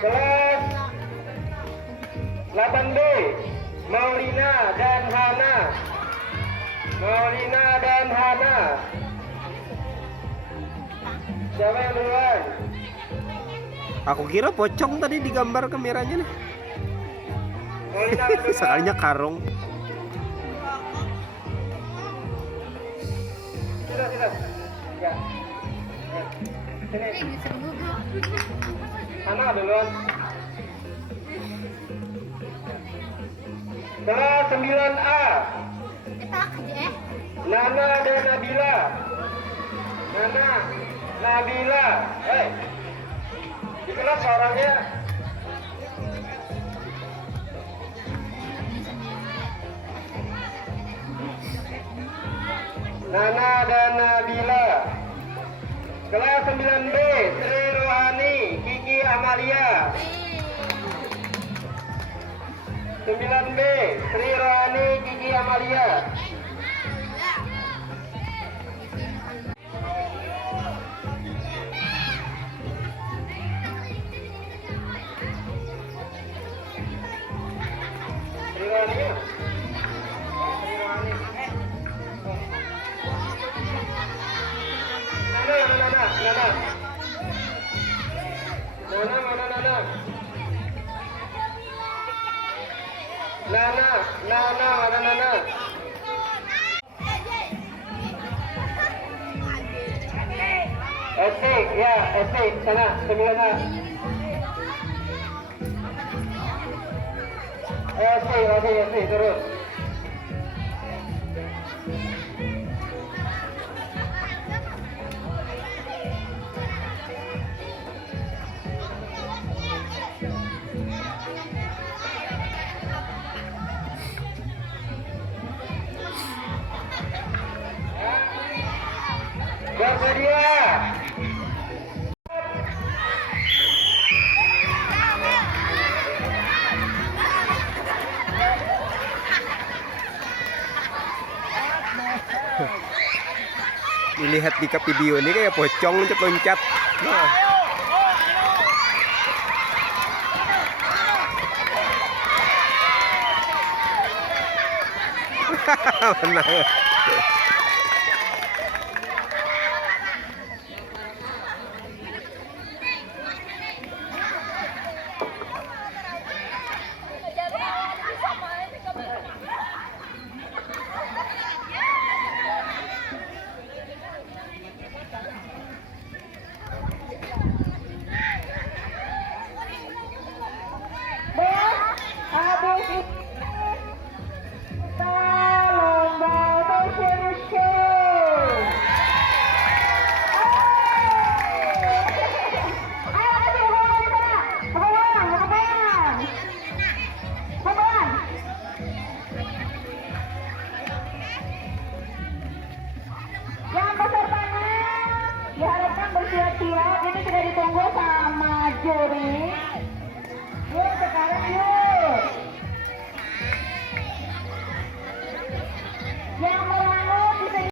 Kelas 8B, Maulina dan Hana. Maulina dan Hana. Siapa yang duluan? Aku kira pocong tadi digambar kameranya nih. Maulina duluan. Sekalinya karung. Sudah. Ya. Sini. Hana duluan. Kelas 9A, Nana dan Nabila. Nana, Nabila. Di kelas orangnya. Nana dan Nabila. Kelas 9B, Sri Rohani, Kiki Amalia. 9B, Sri Rohani, Kiki Amalia. Sri Rohani ya? Sri Rohani. Nana, mana Nana? Nana, mana Nana? SD, ya, SD, sana, 9A. SD, terus. Bersedia. Dilihat di video ini kayak pocong loncat-loncat. Nah. Menang. Siap-siap, ini sudah ditunggu sama juri. Yuk sekarang yuk.